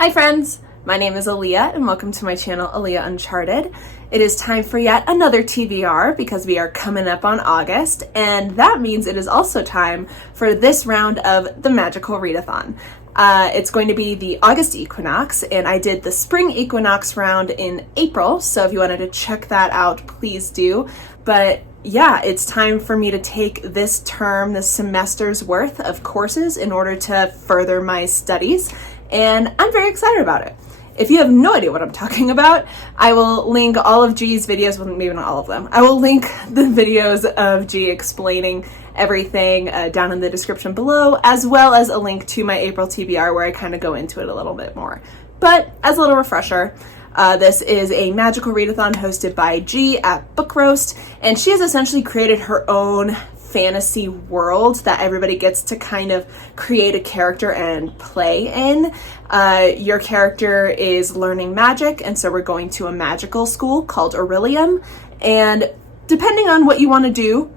Hi friends, my name is Aaliyah and welcome to my channel Aaliyah Uncharted. It is time for yet another TBR because we are coming up on August, and that means it is also time for this round of the Magical Readathon. It's going to be the August Equinox, and I did the Spring Equinox round in April, so if you wanted to check that out, please do. But yeah, it's time for me to take this semester's worth of courses in order to further my studies, and I'm very excited about it. If you have no idea what I'm talking about, I will link all of G's videos, well, maybe not all of them. I will link the videos of G explaining everything down in the description below, as well as a link to my April TBR where I kind of go into it a little bit more. But as a little refresher, this is a magical readathon hosted by G at Book Roast, and she has essentially created her own fantasy world that everybody gets to kind of create a character and play in. Your character is learning magic, and so we're going to a magical school called Aurelium, and depending on what you want to do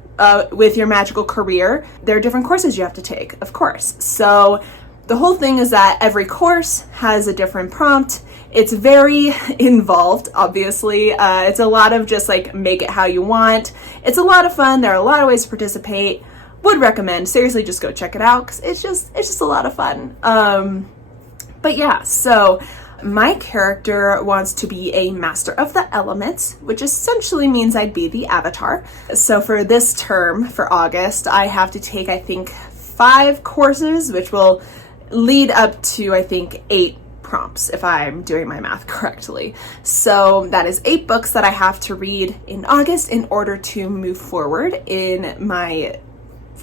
with your magical career, there are different courses you have to take, of course. So the whole thing is that every course has a different prompt. It's very involved, obviously. It's a lot of just like make it how you want. It's a lot of fun. There are a lot of ways to participate. Would recommend. Seriously, just go check it out because it's just a lot of fun. But yeah, so my character wants to be a master of the elements, which essentially means I'd be the avatar. So for this term, for August, I have to take, I think, 5 courses, which will lead up to, I think, 8 prompts, if I'm doing my math correctly. So that is 8 books that I have to read in August in order to move forward in my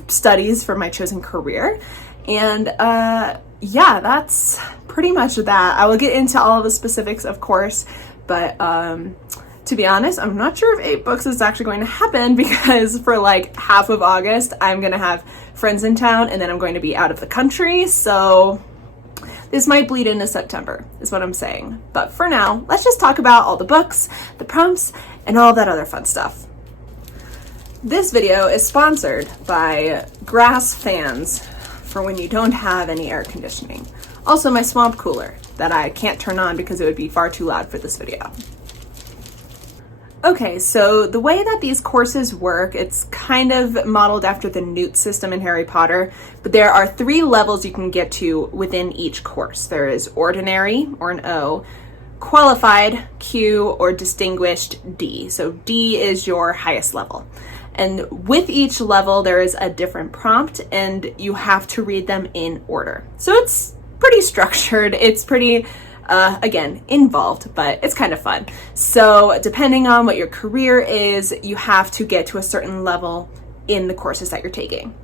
studies for my chosen career. And yeah, that's pretty much that. I will get into all of the specifics, of course, but to be honest, I'm not sure if 8 books is actually going to happen because for like half of August, I'm going to have friends in town and then I'm going to be out of the country. So this might bleed into September, is what I'm saying. But for now, let's just talk about all the books, the prompts, and all that other fun stuff. This video is sponsored by Grass Fans for when you don't have any air conditioning. Also my swamp cooler that I can't turn on because it would be far too loud for this video. Okay, so the way that these courses work, it's kind of modeled after the Newt system in Harry Potter, but there are 3 levels you can get to within each course. There is Ordinary, or an O, Qualified, Q, or Distinguished, D. So D is your highest level. And with each level, there is a different prompt, and you have to read them in order. So it's pretty structured, it's pretty again, involved, but it's kind of fun. So depending on what your career is, you have to get to a certain level in the courses that you're taking.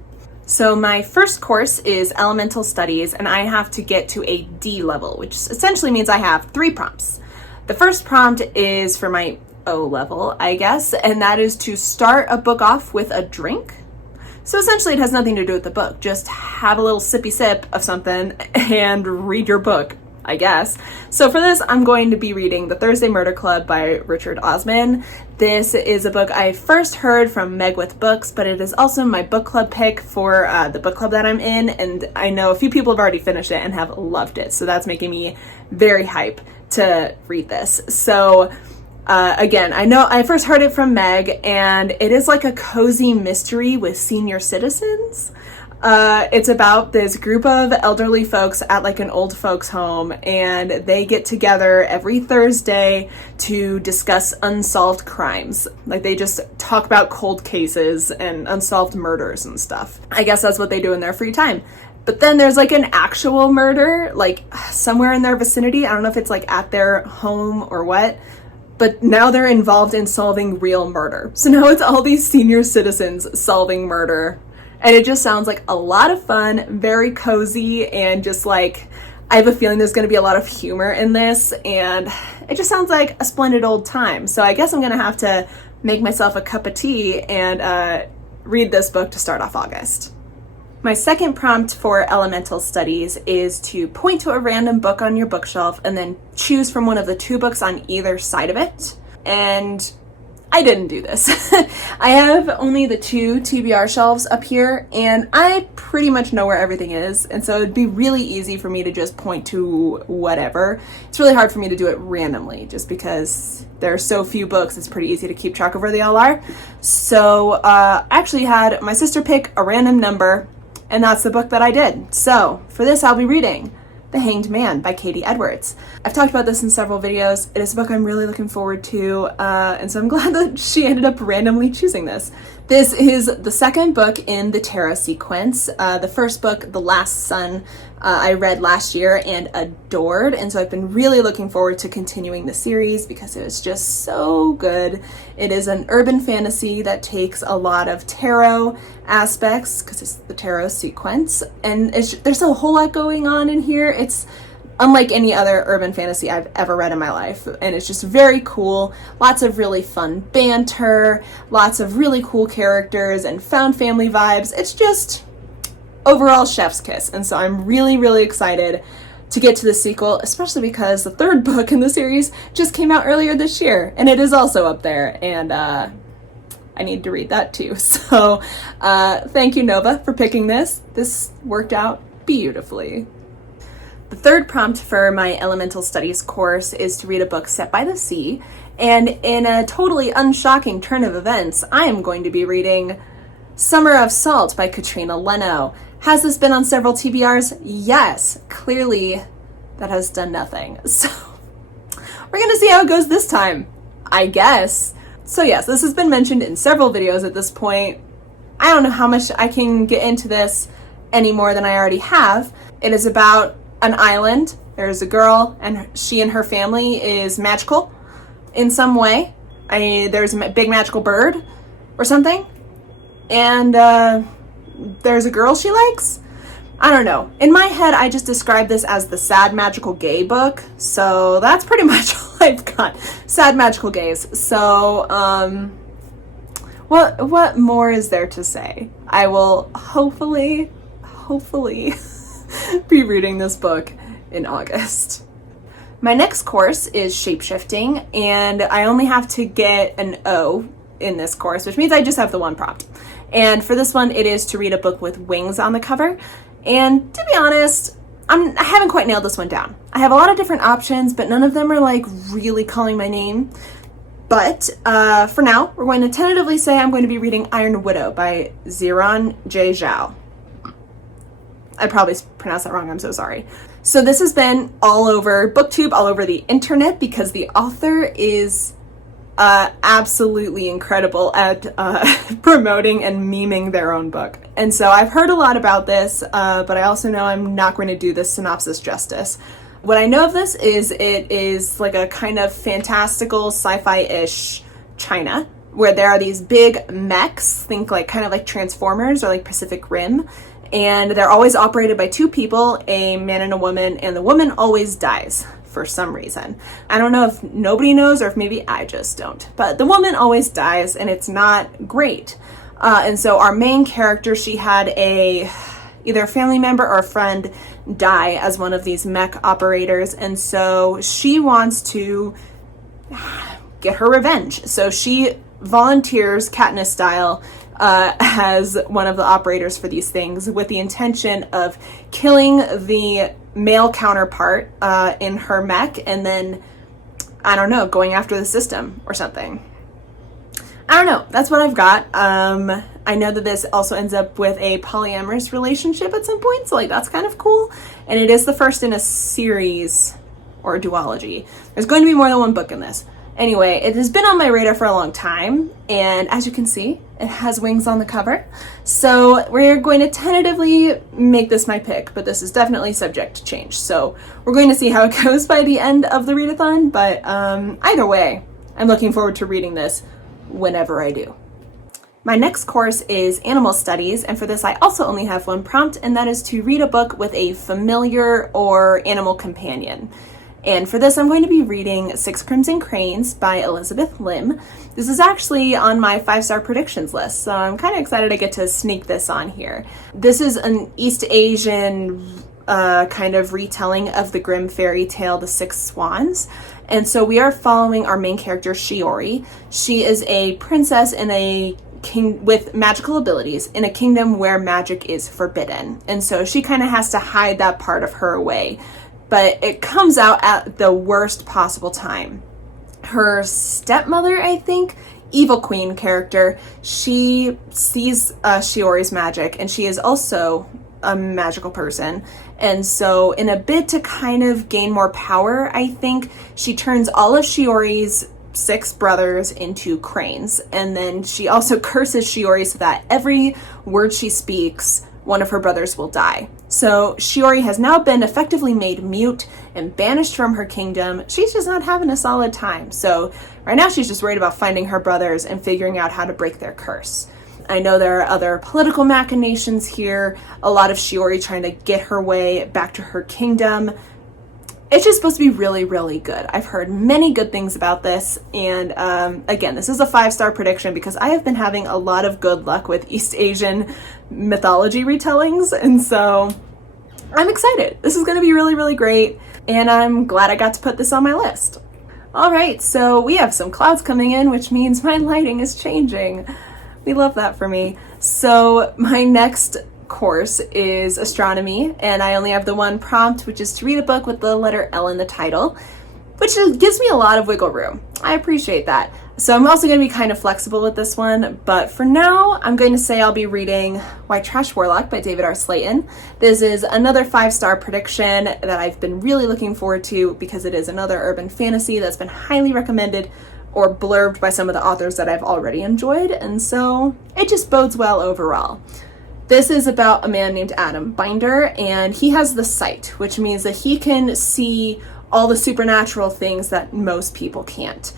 So my first course is Elemental Studies, and I have to get to a D level, which essentially means I have 3 prompts. The first prompt is for my O level, I guess, and that is to start a book off with a drink. So essentially it has nothing to do with the book. Just have a little sippy sip of something and read your book, I guess. So for this, I'm going to be reading The Thursday Murder Club by Richard Osman. This is a book I first heard from Meg with Books, but it is also my book club pick for the book club that I'm in, and I know a few people have already finished it and have loved it, so that's making me very hype to read this. So again, I know I first heard it from Meg, and it is like a cozy mystery with senior citizens. It's about this group of elderly folks at like an old folks home, and they get together every Thursday to discuss unsolved crimes. Like they just talk about cold cases and unsolved murders and stuff. I guess that's what they do in their free time. But then there's like an actual murder, like somewhere in their vicinity. I don't know if it's like at their home or what, but now they're involved in solving real murder. So now it's all these senior citizens solving murder. And it just sounds like a lot of fun, very cozy, and just like, I have a feeling there's going to be a lot of humor in this, and it just sounds like a splendid old time. So I guess I'm going to have to make myself a cup of tea and read this book to start off August. My second prompt for Elemental Studies is to point to a random book on your bookshelf and then choose from one of the 2 books on either side of it. And I didn't do this. I have only the 2 TBR shelves up here, and I pretty much know where everything is, and so it'd be really easy for me to just point to whatever. It's really hard for me to do it randomly, just because there are so few books, it's pretty easy to keep track of where they all are. So I actually had my sister pick a random number, and that's the book that I did. So for this, I'll be reading The Hanged Man by Katie Edwards. I've talked about this in several videos. It is a book I'm really looking forward to, and so I'm glad that she ended up randomly choosing this. This is the second book in the tarot sequence. The first book, The Last Sun, I read last year and adored, and so I've been really looking forward to continuing the series because it was just so good. It is an urban fantasy that takes a lot of tarot aspects because it's the tarot sequence, and there's a whole lot going on in here. It's unlike any other urban fantasy I've ever read in my life, and it's just very cool. Lots of really fun banter, lots of really cool characters, and found family vibes. It's just overall chef's kiss, and so I'm really, really excited to get to the sequel, especially because the third book in the series just came out earlier this year, and it is also up there, and I need to read that too. So thank you, Nova, for picking this. This worked out beautifully. The third prompt for my Elemental Studies course is to read a book set by the sea, and in a totally unshocking turn of events, I am going to be reading Summer of Salt by Katrina Leno. Has this been on several TBRs? Yes. Clearly, that has done nothing. So we're gonna see how it goes this time, I guess. So yes, this has been mentioned in several videos at this point. I don't know how much I can get into this any more than I already have. It is about an island. There's a girl, and she and her family is magical in some way. There's a big magical bird or something, and there's a girl she likes. I don't know. In my head, I just described this as the sad magical gay book, so that's pretty much all I've got. Sad magical gays. So what more is there to say? I will hopefully be reading this book in August. My next course is shapeshifting, and I only have to get an O in this course, which means I just have the one prompt. And for this one, it is to read a book with wings on the cover. And to be honest, I haven't quite nailed this one down. I have a lot of different options, but none of them are like really calling my name. But for now, we're going to tentatively say I'm going to be reading Iron Widow by Ziran J. Zhao. I probably pronounced that wrong, I'm so sorry. So this has been all over BookTube, all over the internet, because the author is absolutely incredible at promoting and memeing their own book. And so I've heard a lot about this, but I also know I'm not going to do this synopsis justice. What I know of this is it is like a kind of fantastical sci-fi-ish China, where there are these big mechs, think like kind of like Transformers or like Pacific Rim, and they're always operated by 2 people, a man and a woman, and the woman always dies for some reason. I don't know if nobody knows or if maybe I just don't, but the woman always dies, and it's not great. And so our main character, she had either a family member or a friend die as one of these mech operators, and so she wants to get her revenge. So she volunteers, Katniss style, as one of the operators for these things, with the intention of killing the male counterpart in her mech, and then, I don't know, going after the system or something. I don't know. That's what I've got. I know that this also ends up with a polyamorous relationship at some point, so like that's kind of cool. And it is the first in a series or a duology. There's going to be more than one book in this. Anyway, it has been on my radar for a long time, and as you can see, it has wings on the cover. So we're going to tentatively make this my pick, but this is definitely subject to change. So we're going to see how it goes by the end of the readathon, but either way, I'm looking forward to reading this whenever I do. My next course is Animal Studies, and for this I also only have one prompt, and that is to read a book with a familiar or animal companion. And for this, I'm going to be reading 6 Crimson Cranes by Elizabeth Lim. This is actually on my 5-star predictions list, so I'm kind of excited I get to sneak this on here. This is an East Asian kind of retelling of the Grimm fairy tale, The Six Swans. And so we are following our main character, Shiori. She is a princess in a king with magical abilities in a kingdom where magic is forbidden. And so she kind of has to hide that part of her away. But it comes out at the worst possible time. Her stepmother, I think, Evil Queen character, she sees Shiori's magic, and she is also a magical person. And so in a bid to kind of gain more power, I think, she turns all of Shiori's 6 brothers into cranes. And then she also curses Shiori so that every word she speaks, one of her brothers will die. So Shiori has now been effectively made mute and banished from her kingdom. She's just not having a solid time. So right now she's just worried about finding her brothers and figuring out how to break their curse. I know there are other political machinations here, a lot of Shiori trying to get her way back to her kingdom. It's just supposed to be really, really good. I've heard many good things about this, and again, this is a 5-star prediction because I have been having a lot of good luck with East Asian mythology retellings, and so I'm excited. This is going to be really, really great, and I'm glad I got to put this on my list. All right, so we have some clouds coming in, which means my lighting is changing. We love that for me. So my next course is astronomy, and I only have the one prompt, which is to read a book with the letter L in the title, which gives me a lot of wiggle room. I appreciate that. So I'm also going to be kind of flexible with this one, but for now, I'm going to say I'll be reading White Trash Warlock by David R. Slayton. This is another 5-star prediction that I've been really looking forward to because it is another urban fantasy that's been highly recommended or blurbed by some of the authors that I've already enjoyed, and so it just bodes well overall. This is about a man named Adam Binder, and he has the sight, which means that he can see all the supernatural things that most people can't.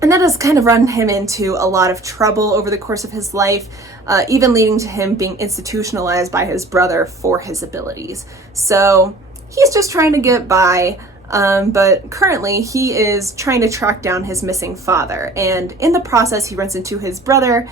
And that has kind of run him into a lot of trouble over the course of his life, even leading to him being institutionalized by his brother for his abilities. So he's just trying to get by, but currently he is trying to track down his missing father. And in the process, he runs into his brother,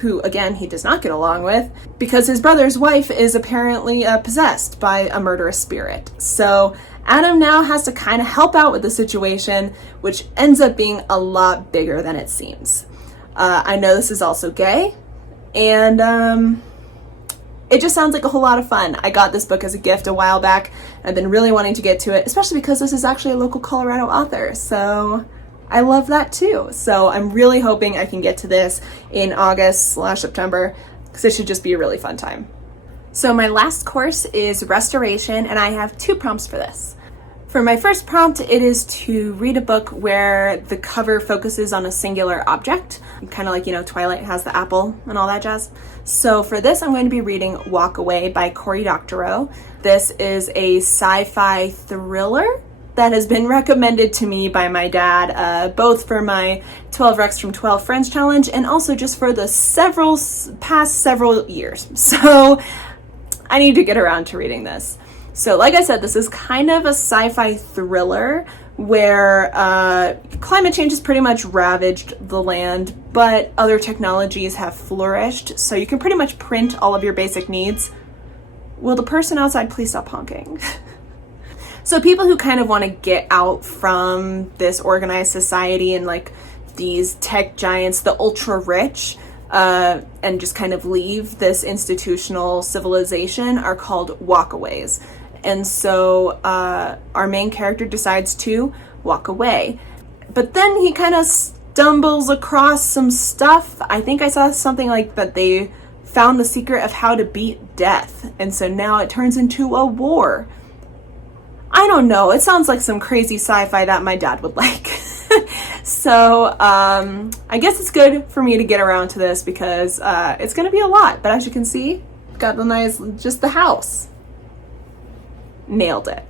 who, again, he does not get along with, because his brother's wife is apparently possessed by a murderous spirit. So Adam now has to kind of help out with the situation, which ends up being a lot bigger than it seems. I know this is also gay, and it just sounds like a whole lot of fun. I got this book as a gift a while back. I've been really wanting to get to it, especially because this is actually a local Colorado author, so I love that too. So I'm really hoping I can get to this in August/September, because it should just be a really fun time. So my last course is Restoration, and I have 2 prompts for this. For my first prompt, it is to read a book where the cover focuses on a singular object, kind of like, Twilight has the apple and all that jazz. So for this, I'm going to be reading Walk Away by Cory Doctorow. This is a sci-fi thriller that has been recommended to me by my dad, both for my 12 Recs from 12 Friends challenge and also just for the past several years. So I need to get around to reading this. So like I said, this is kind of a sci-fi thriller where climate change has pretty much ravaged the land, but other technologies have flourished, so you can pretty much print all of your basic needs. Will the person outside please stop honking? So people who kind of want to get out from this organized society and like these tech giants, the ultra rich, and just kind of leave this institutional civilization are called walkaways. And so our main character decides to walk away. But then he kind of stumbles across some stuff. I think I saw something like that they found the secret of how to beat death. And so now it turns into a war. I don't know. It sounds like some crazy sci-fi that my dad would like. So I guess it's good for me to get around to this because it's going to be a lot. But as you can see, got just the house. Nailed it.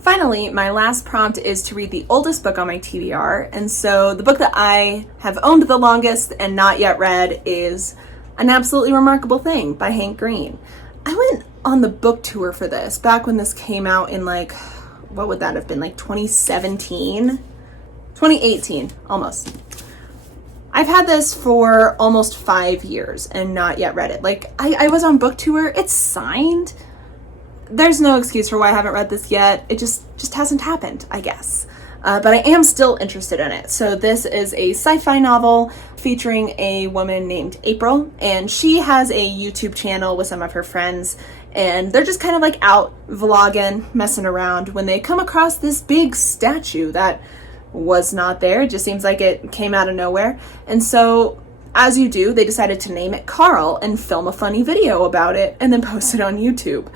Finally, my last prompt is to read the oldest book on my TBR. And so the book that I have owned the longest and not yet read is An Absolutely Remarkable Thing by Hank Green. I went on the book tour for this back when this came out in what would that have been, 2017? 2018, almost. I've had this for almost 5 years and not yet read it. I was on book tour, it's signed. there's no excuse for why I haven't read this yet. It just hasn't happened, I guess. But I am still interested in it. So this is a sci-fi novel featuring a woman named April, and she has a YouTube channel with some of her friends, and they're just kind of like out vlogging, messing around, when they come across this big statue that was not there. It just seems like it came out of nowhere. And so, as you do, they decided to name it Carl and film a funny video about it and then post it on YouTube.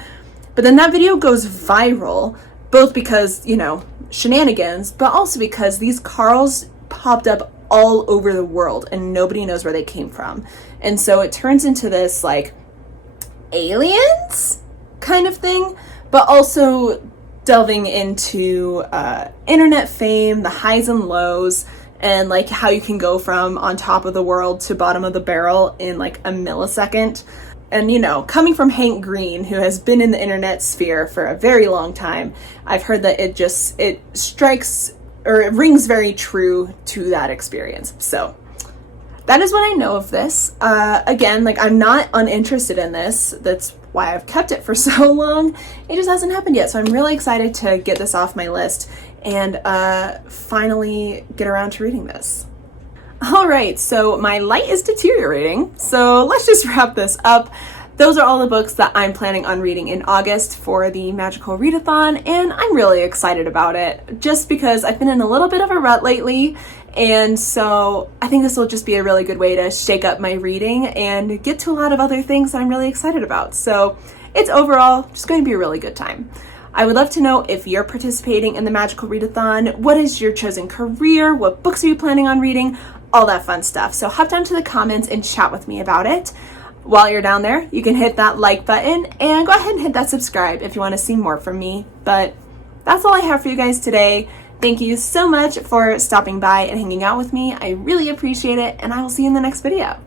But then that video goes viral, both because, you know, shenanigans, but also because these Carls popped up all over the world and nobody knows where they came from. And so it turns into this like aliens kind of thing, but also delving into internet fame, the highs and lows, and like how you can go from on top of the world to bottom of the barrel in like a millisecond. And, you know, coming from Hank Green, who has been in the internet sphere for a very long time, I've heard that it strikes, or it rings very true to that experience. So that is what I know of this. Again, like, I'm not uninterested in this. That's why I've kept it for so long. It just hasn't happened yet. So I'm really excited to get this off my list and finally get around to reading this. All right, so my light is deteriorating, so let's just wrap this up. Those are all the books that I'm planning on reading in August for the Magical Readathon, and I'm really excited about it, just because I've been in a little bit of a rut lately, and so I think this will just be a really good way to shake up my reading and get to a lot of other things that I'm really excited about. So it's overall just going to be a really good time. I would love to know if you're participating in the Magical Readathon. What is your chosen career? What books are you planning on reading? All that fun stuff. So hop down to the comments and chat with me about it. While you're down there, you can hit that like button and go ahead and hit that subscribe if you want to see more from me. But that's all I have for you guys today. Thank you so much for stopping by and hanging out with me. I really appreciate it, and I will see you in the next video.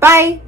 Bye!